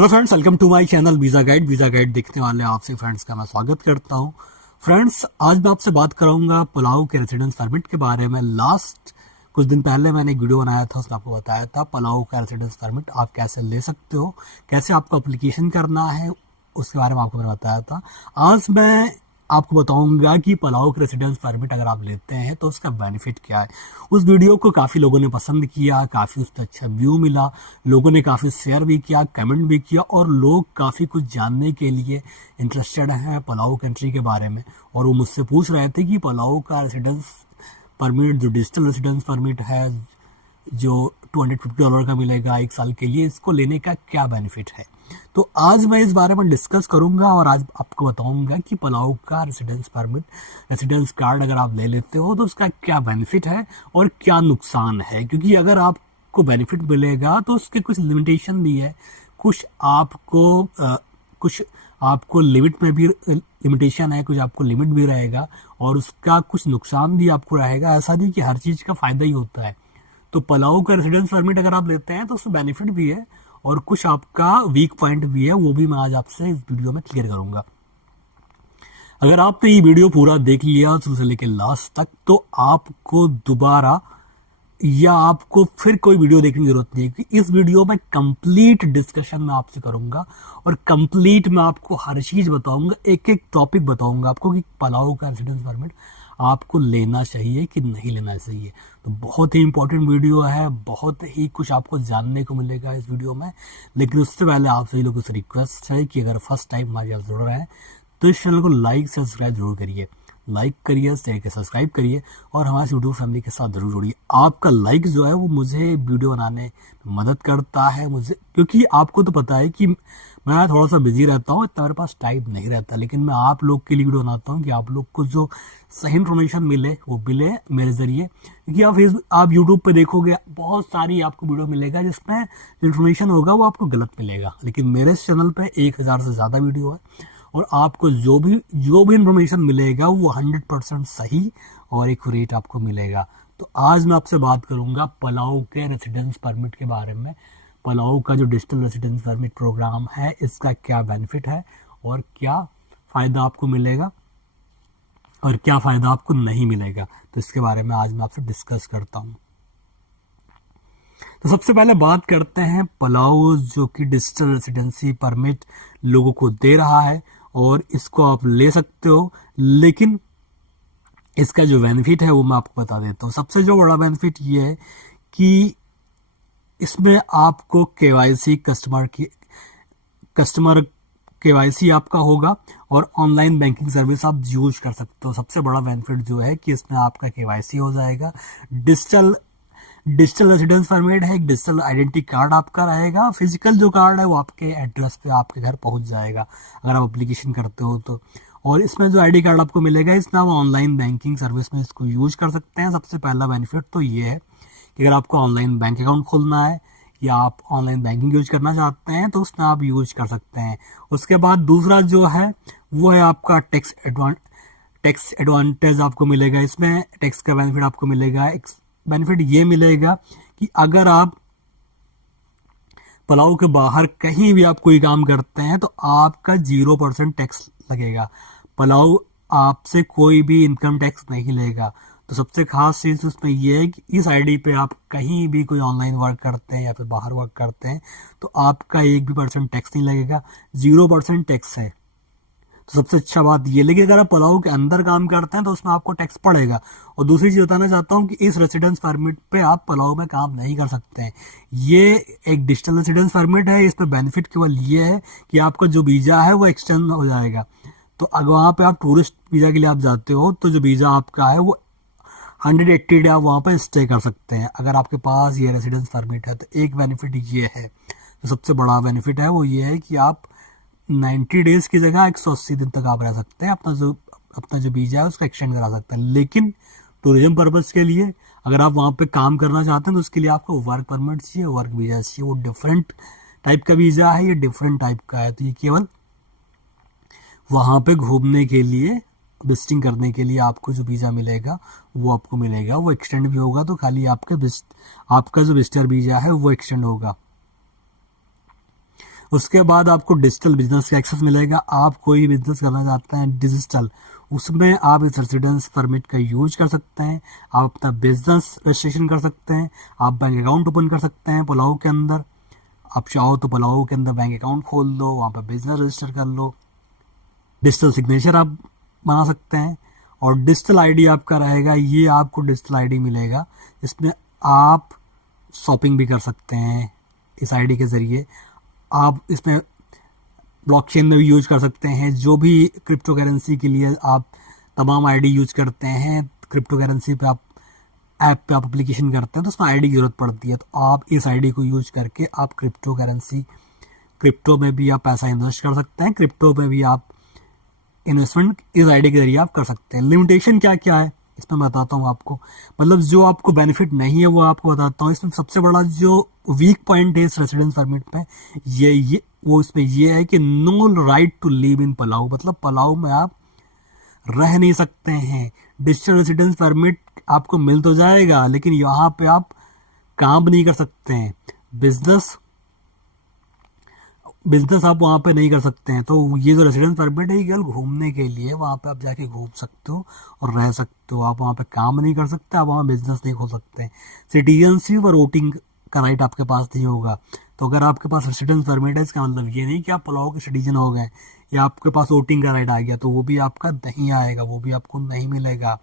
Hello friends, welcome to my channel visa guide. Visa guide देखने वाले आपसे friends का मैं स्वागत करता हूं। फ्रेंड्स, आज मैं आपसे बात कराऊंगा पलाऊ के रेसिडेंस परमिट के बारे में। लास्ट कुछ दिन पहले मैंने एक वीडियो बनाया था, उसमें आपको बताया था पलाऊ का रेसिडेंस परमिट आप कैसे ले सकते हो, कैसे आपको एप्लीकेशन करना है, उसके बारे में आपको मैंने बताया था। आज मैं आपको बताऊंगा कि पलाऊ का रेसिडेंस परमिट अगर आप लेते हैं तो उसका बेनिफिट क्या है। उस वीडियो को काफ़ी लोगों ने पसंद किया, काफ़ी उसका अच्छा व्यू मिला, लोगों ने काफ़ी शेयर भी किया, कमेंट भी किया, और लोग काफ़ी कुछ जानने के लिए इंटरेस्टेड हैं पलाऊ कंट्री के बारे में। और वो मुझसे पूछ रहे थे कि पलाऊ का रेसिडेंस परमिट, जो डिजिटल रेसिडेंस परमिट है, जो $250 का मिलेगा 1 साल के लिए, इसको लेने का क्या बेनिफिट है। तो आज मैं इस बारे में डिस्कस करूंगा और आज आपको बताऊंगा कि पलाऊ का रेसिडेंस परमिट, रेसिडेंस कार्ड अगर आप ले लेते हो तो उसका क्या बेनिफिट है और क्या नुकसान है। क्योंकि अगर आपको बेनिफिट मिलेगा तो उसके कुछ लिमिटेशन भी है, कुछ आपको कुछ आपको लिमिट में भी लिमिटेशन है, कुछ आपको लिमिट भी रहेगा, और उसका कुछ नुकसान भी आपको रहेगा। ऐसा नहीं कि हर चीज़ का फ़ायदा ही होता है। तो पलाऊ का रेसिडेंस परमिट अगर आप लेते हैं तो उसमें बेनिफिट भी है और कुछ आपका वीक पॉइंट भी है, वो भी मैं आज आपसे इस वीडियो में क्लियर करूंगा। अगर आपने ये वीडियो पूरा देख लिया शुरू से लेकर लास्ट तक तो आपको दोबारा या आपको फिर कोई वीडियो देखने की जरूरत नहीं है, कि इस वीडियो में कंप्लीट डिस्कशन मैं आपसे करूंगा और कंप्लीट मैं आपको हर चीज बताऊंगा, एक एक टॉपिक बताऊंगा आपको कि पलाऊ का रेसिडेंस परमिट आपको लेना चाहिए कि नहीं लेना चाहिए। तो बहुत ही इंपॉर्टेंट वीडियो है, बहुत ही कुछ आपको जानने को मिलेगा इस वीडियो में। लेकिन उससे पहले आप सभी लोगों से रिक्वेस्ट है कि अगर फर्स्ट टाइम हमारे चैनल जुड़ रहे हैं तो इस चैनल को लाइक सब्सक्राइब जरूर करिए, लाइक करिए, शेयर करिए, सब्सक्राइब करिए और हमारे यूट्यूब फैमिली के साथ जरूर जुड़िए। आपका लाइक जो है वो मुझे वीडियो बनाने में मदद करता है, मुझे, क्योंकि आपको तो पता है कि मैं थोड़ा सा बिजी रहता हूँ, इतना मेरे पास टाइम नहीं रहता, लेकिन मैं आप लोग के लिए वीडियो बनाता हूँ कि आप लोग को जो सही इन्फॉर्मेशन मिले वो मिले मेरे ज़रिए। क्योंकि आप यूट्यूब पे देखोगे बहुत सारी आपको वीडियो मिलेगा जिसमें जो इन्फॉर्मेशन होगा वो आपको गलत मिलेगा, लेकिन मेरे चैनल पे 1000 से ज़्यादा वीडियो है और आपको जो भी इन्फॉर्मेशन मिलेगा वो 100% सही और एक्यूरेट आपको मिलेगा। तो आज मैं आपसे बात करूंगा पलाऊ के रेसिडेंस परमिट के बारे में। पलाऊ का जो डिजिटल रेसिडेंस परमिट प्रोग्राम है, इसका क्या बेनिफिट है और क्या फ़ायदा आपको मिलेगा और क्या फ़ायदा आपको नहीं मिलेगा, तो इसके बारे में आज मैं आपसे डिस्कस करता हूँ। तो सबसे पहले बात करते हैं पलाऊ, जो कि डिजिटल रेसिडेंसी परमिट लोगों को दे रहा है और इसको आप ले सकते हो। लेकिन इसका जो बेनिफिट है वो मैं आपको बता देता हूँ। सबसे जो बड़ा बेनिफिट ये है कि इसमें आपको केवाईसी कस्टमर केवाईसी आपका होगा और ऑनलाइन बैंकिंग सर्विस आप यूज कर सकते हो। सबसे बड़ा बेनिफिट जो है कि इसमें आपका केवाईसी हो जाएगा। डिजिटल रेसिडेंस परमिट है, एक डिजिटल आइडेंटिटी कार्ड आपका रहेगा। फिजिकल जो कार्ड है वो आपके एड्रेस पे आपके घर पहुंच जाएगा अगर आप एप्लीकेशन करते हो तो। और इसमें जो आईडी कार्ड आपको मिलेगा, इसमें आप ऑनलाइन बैंकिंग सर्विस में इसको यूज कर सकते हैं। सबसे पहला बेनिफिट तो ये है कि अगर आपको ऑनलाइन बैंक अकाउंट खोलना है या आप ऑनलाइन बैंकिंग यूज करना चाहते हैं तो उसमें आप यूज कर सकते हैं। उसके बाद दूसरा जो है वो है आपका टैक्स एडवांटेज आपको मिलेगा। इसमें टैक्स का बेनिफिट आपको मिलेगा। एक बेनिफिट ये मिलेगा कि अगर आप पलाऊ के बाहर कहीं भी आप कोई काम करते हैं तो आपका 0% टैक्स लगेगा। पलाऊ आपसे कोई भी इनकम टैक्स नहीं लेगा। तो सबसे खास चीज़ उसमें यह है कि इस आईडी पे आप कहीं भी कोई ऑनलाइन वर्क करते हैं या फिर बाहर वर्क करते हैं तो आपका 1% टैक्स नहीं लगेगा, 0% टैक्स है। तो सबसे अच्छा बात ये, लेकिन अगर आप पलाऊ के अंदर काम करते हैं तो उसमें आपको टैक्स पड़ेगा। और दूसरी चीज बताना चाहता हूँ कि इस रेसिडेंस परमिट पे आप पलाऊ में काम नहीं कर सकते हैं। ये एक डिजिटल रेसिडेंस परमिट है, इस पर बेनिफिट केवल ये है कि आपका जो वीजा है वो एक्सटेंड हो जाएगा। तो अगर वहाँ पे आप टूरिस्ट वीजा के लिए आप जाते हो तो जो वीजा आपका है वो 180 डे आप वहाँ पर स्टे कर सकते हैं अगर आपके पास ये रेसिडेंस परमिट है। तो एक बेनिफिट ये है, जो सबसे बड़ा बेनिफिट है वो ये है कि आप 90 डेज की जगह 180 दिन तक आप रह सकते हैं, अपना जो वीजा है उसका एक्सटेंड करा सकते हैं। लेकिन टूरिज्म पर्पज के लिए अगर आप वहाँ पे काम करना चाहते हैं तो उसके लिए आपको वर्क परमिट चाहिए, वर्क वीजा चाहिए। वो डिफरेंट टाइप का वीजा है, ये डिफरेंट टाइप का है। तो ये केवल वहाँ पे घूमने के लिए, विजिटिंग करने के लिए आपको जो वीजा मिलेगा वो आपको मिलेगा। वो एक्सटेंड भी होगा तो खाली आपका जो विजिटर वीजा है वो एक्सटेंड होगा। उसके बाद आपको डिजिटल बिजनेस का एक्सेस मिलेगा। आप कोई बिजनेस करना चाहते हैं डिजिटल, उसमें आप इस रेसिडेंस परमिट का यूज कर सकते हैं। आप अपना बिजनेस रजिस्ट्रेशन कर सकते हैं, आप बैंक अकाउंट ओपन कर सकते हैं पुलाव के अंदर। आप चाहो तो पुलाव के अंदर बैंक अकाउंट खोल दो, वहाँ पर बिजनेस रजिस्टर कर लो, डिजिटल सिग्नेचर आप बना सकते हैं। और डिजिटल आईडी आपका रहेगा, ये आपको डिजिटल आईडी मिलेगा, इसमें आप शॉपिंग भी कर सकते हैं इस आईडी के ज़रिए। आप इसमें ब्लॉकचेन में भी यूज कर सकते हैं। जो भी क्रिप्टो करेंसी के लिए आप तमाम आईडी यूज करते हैं, क्रिप्टो करेंसी पे आप ऐप पे आप एप्लीकेशन करते हैं तो उसमें आईडी की ज़रूरत पड़ती है, तो आप इस आईडी को यूज करके आप क्रिप्टो करेंसी, क्रिप्टो में भी आप पैसा इन्वेस्ट कर सकते हैं, क्रिप्टो में भी आप इन्वेस्टमेंट इस आईडी के जरिए आप कर सकते हैं। लिमिटेशन क्या क्या है इसमें बताता हूँ आपको, मतलब जो आपको बेनिफिट नहीं है वो आपको बताता हूँ। इसमें सबसे बड़ा जो वीक पॉइंट है इस रेसिडेंस परमिट पे, ये वो इसमें ये है कि no right to live in Palau, मतलब पलाऊ में आप रह नहीं सकते हैं। डिजिटल रेसिडेंस परमिट आपको मिल तो जाएगा, लेकिन यहाँ पे आप काम नहीं कर सकते हैं, बिजनेस आप वहाँ पे नहीं कर सकते हैं। तो ये जो रेसिडेंस परमिट है ये केवल घूमने के लिए, वहाँ पे आप जाके घूम सकते हो और रह सकते हो, आप वहाँ पे काम नहीं कर सकते, आप वहाँ बिजनेस नहीं खोल सकते। सिटीजनशिप और वोटिंग का राइट आपके पास नहीं होगा। तो अगर आपके पास रेसिडेंस परमिट है, इसका मतलब ये नहीं कि आप पुलाव के सिटीजन हो गए या आपके पास वोटिंग का राइट आ गया, तो वो भी आपका नहीं आएगा, वो भी आपको नहीं मिलेगा।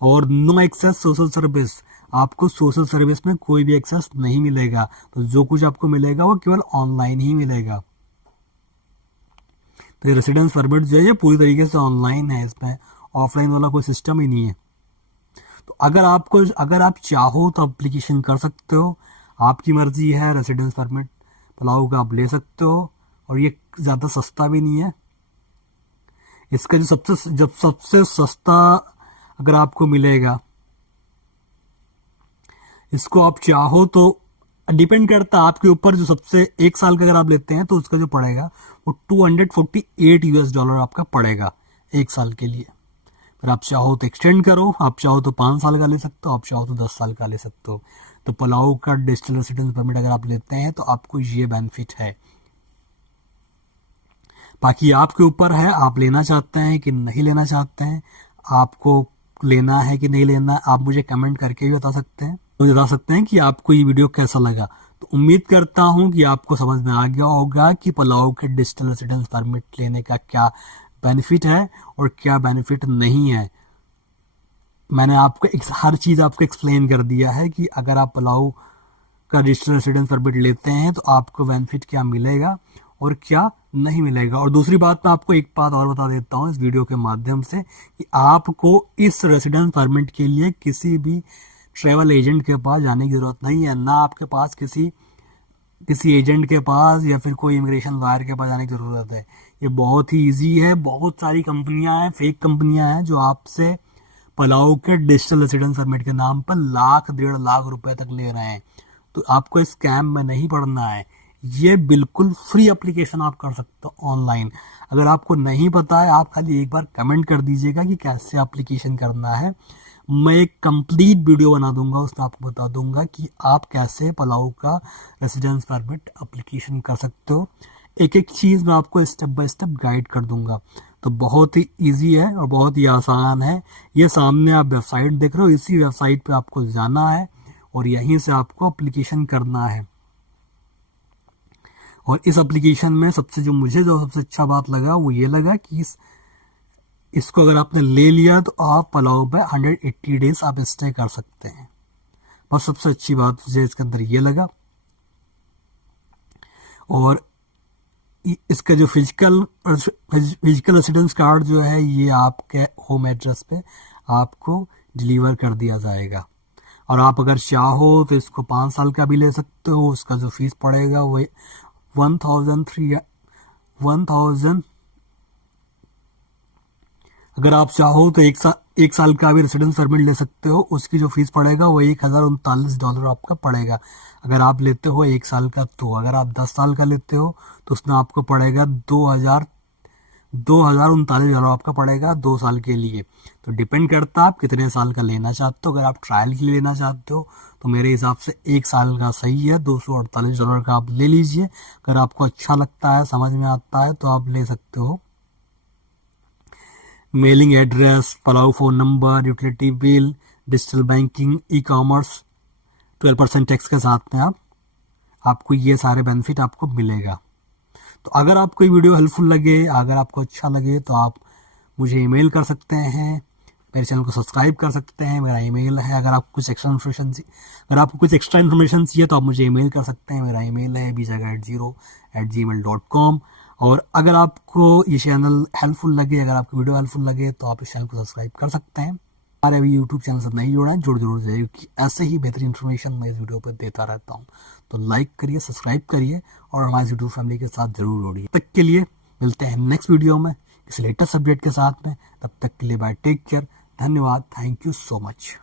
और नो एक्सेस सोशल सर्विस, आपको सोशल सर्विस में कोई भी एक्सेस नहीं मिलेगा। तो जो कुछ आपको मिलेगा वो केवल ऑनलाइन ही मिलेगा। तो ये रेसिडेंस परमिट जो है ये पूरी तरीके से ऑनलाइन है, इसमें ऑफलाइन वाला कोई सिस्टम ही नहीं है। तो अगर आप चाहो तो एप्लीकेशन कर सकते हो, आपकी मर्जी है। रेसिडेंस परमिट पुलाव का आप ले सकते हो, और ये ज़्यादा सस्ता भी नहीं है। इसका जो सबसे सस्ता अगर आपको मिलेगा, इसको आप चाहो तो डिपेंड करता है आपके ऊपर, जो सबसे 1 साल का अगर आप लेते हैं तो उसका जो पड़ेगा वो $248 आपका पड़ेगा 1 साल के लिए। फिर आप चाहो तो एक्सटेंड करो, आप चाहो तो 5 साल का ले सकते हो, आप चाहो तो 10 साल का ले सकते हो। तो पुलाव का डिजिटल रेसिडेंस परमिट अगर आप लेते हैं तो आपको ये बेनिफिट है। बाकी आपके ऊपर है, आप लेना चाहते हैं कि नहीं लेना चाहते हैं, आपको लेना है कि नहीं लेना, आप मुझे कमेंट करके भी बता सकते हैं। मुझे बता सकते हैं कि आपको ये वीडियो कैसा लगा। तो उम्मीद करता हूं कि आपको समझ में आ गया होगा कि पुलाव के डिजिटल रेसिडेंस परमिट लेने का क्या बेनिफिट है और क्या बेनिफिट नहीं है। मैंने आपको हर चीज़ आपको एक्सप्लेन कर दिया है कि अगर आप पुलाव का डिजिटल रेसिडेंस परमिट लेते हैं तो आपको बेनिफिट क्या मिलेगा और क्या नहीं मिलेगा। और दूसरी बात, मैं आपको एक बात और बता देता हूँ इस वीडियो के माध्यम से, कि आपको इस रेसिडेंस परमिट के लिए किसी भी ट्रैवल एजेंट के पास जाने की ज़रूरत नहीं है, ना आपके पास किसी एजेंट के पास या फिर कोई इमिग्रेशन लॉयर के पास जाने की ज़रूरत है। ये बहुत ही ईजी है। बहुत सारी कंपनियां हैं, फेक कंपनियां हैं, जो आपसे पुलाव के डिजिटल रेसिडेंस परमिट के नाम पर लाख 1.5 लाख रुपए तक ले रहे हैं। तो आपको इस स्कैम में नहीं पड़ना है। ये बिल्कुल फ्री एप्लीकेशन आप कर सकते हो ऑनलाइन। अगर आपको नहीं पता है, आप खाली एक बार कमेंट कर दीजिएगा कि कैसे एप्लीकेशन करना है, मैं एक कंप्लीट वीडियो बना दूंगा, उसमें आपको बता दूंगा कि आप कैसे पुलाव का रेसिडेंस परमिट एप्लीकेशन कर सकते हो। एक एक चीज़ मैं आपको स्टेप बाय स्टेप गाइड कर दूंगा। तो बहुत ही इजी है और बहुत ही आसान है। ये सामने आप वेबसाइट देख रहे हो, इसी वेबसाइट पे आपको जाना है और यहीं से आपको एप्लीकेशन करना है। और इस एप्लीकेशन में मुझे जो सबसे अच्छा बात लगा वो ये लगा कि इसको अगर आपने ले लिया तो आप पुलाव पे 180 डेज आप स्टे कर सकते हैं। बस सबसे अच्छी बात मुझे इसके अंदर ये लगा। और इसका जो फिजिकल रेसिडेंस कार्ड जो है ये आपके होम एड्रेस पे आपको डिलीवर कर दिया जाएगा। और आप अगर चाहो तो इसको 5 साल का भी ले सकते हो। उसका जो फीस पड़ेगा वो 1000। अगर आप चाहो तो एक साल का भी रेसिडेंस परमिट ले सकते हो। उसकी जो फीस पड़ेगा वो $1039 आपका पड़ेगा अगर आप लेते हो 1 साल का। तो अगर आप 10 साल का लेते हो तो उसमें आपको पड़ेगा $2,039 आपका पड़ेगा 2 साल के लिए। तो डिपेंड करता है आप कितने साल का लेना चाहते हो। अगर आप ट्रायल के लिए लेना चाहते हो तो मेरे हिसाब से 1 साल का सही है, $248 का आप ले लीजिए। अगर आपको अच्छा लगता है, समझ में आता है तो आप ले सकते हो। Mailing address, Palau phone number, utility bill, digital banking, e commerce, 12% tax के साथ में आपको ये सारे बेनिफिट आपको मिलेगा। तो अगर आपको ये वीडियो हेल्पफुल लगे, अगर आपको अच्छा लगे तो आप मुझे ईमेल कर सकते हैं, मेरे चैनल को सब्सक्राइब कर सकते हैं। मेरा ईमेल है, अगर आपको कुछ एक्स्ट्रा इन्फॉर्मेशन चाहिए तो आप मुझे ईमेल कर सकते हैं। मेरा ईमेल है visaguide0@gmail.com। और अगर आपको ये चैनल हेल्पफुल लगे, अगर आपको वीडियो हेल्पफुल लगे तो आप इस चैनल को सब्सक्राइब कर सकते हैं। हमारे अभी यूट्यूब चैनल से नहीं जुड़ा है, जुड़ जरूर जाइए, क्योंकि ऐसे ही बेहतरीन इन्फॉर्मेशन मैं इस वीडियो पर देता रहता हूँ। तो लाइक करिए, सब्सक्राइब करिए और हमारे यूट्यूब फैमिली के साथ जरूर जोड़िए। तब तक के लिए मिलते हैं नेक्स्ट वीडियो में किसी लेटेस्ट सब्जेक्ट के साथ में। तब तक के लिए बाय, टेक केयर, धन्यवाद, थैंक यू सो मच।